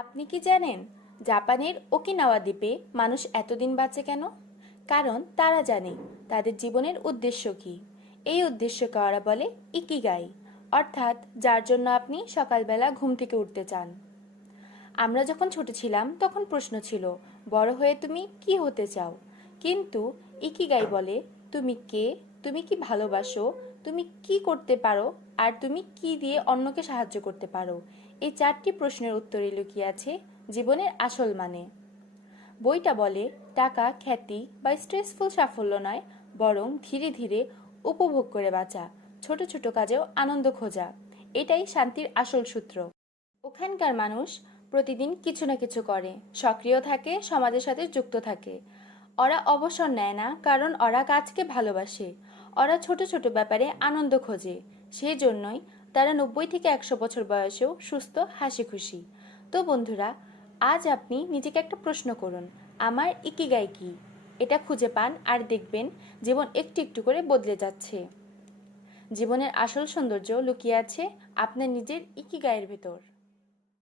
আপনি কি জানেন জাপানের ওকিনাওয়া দ্বীপে মানুষ এতদিন বাঁচে কেন? কারণ তারা জানে তাদের জীবনের উদ্দেশ্য কি। এই উদ্দেশ্যকে ওরা বলে ইকিগাই, অর্থাৎ যার জন্য আপনি সকালবেলা ঘুম থেকে উঠতে চান। আমরা যখন ছোট ছিলাম তখন প্রশ্ন ছিল, বড় হয়ে তুমি কি হতে চাও? কিন্তু ইকিগাই বলে তুমি কে, তুমি কি ভালোবাসো, তুমি কি করতে পারো, আর তুমি কি দিয়ে অন্যকে সাহায্য করতে পারো। এই চারটি প্রশ্নের উত্তরে লুকিয়ে আছে জীবনের আসল মানে। বইটা বলে টাকা, খ্যাতি বা স্ট্রেসফুল সাফল্য নয়, বরং ধীরে ধীরে উপভোগ করে বাঁচা, ছোট ছোট কাজেও আনন্দ খোঁজা, এটাই শান্তির আসল সূত্র। ওখানকার মানুষ প্রতিদিন কিছু না কিছু করে, সক্রিয় থাকে, সমাজের সাথে যুক্ত থাকে। ওরা অবসর নেয় না, কারণ ওরা কাজকে ভালোবাসে। ওরা ছোট ছোট ব্যাপারে আনন্দ খোঁজে। সেই জন্যই তারা 90 থেকে 100 বছর বয়সেও সুস্থ, হাসি খুশি। তো বন্ধুরা, আজ আপনি নিজেকে একটা প্রশ্ন করুন, আমার ইকিগাই কি? এটা খুঁজে পান আর দেখবেন জীবন একটু একটু করে বদলে যাচ্ছে। জীবনের আসল সৌন্দর্য লুকিয়ে আছে আপনার নিজের ইকিগাইয়ের ভেতর।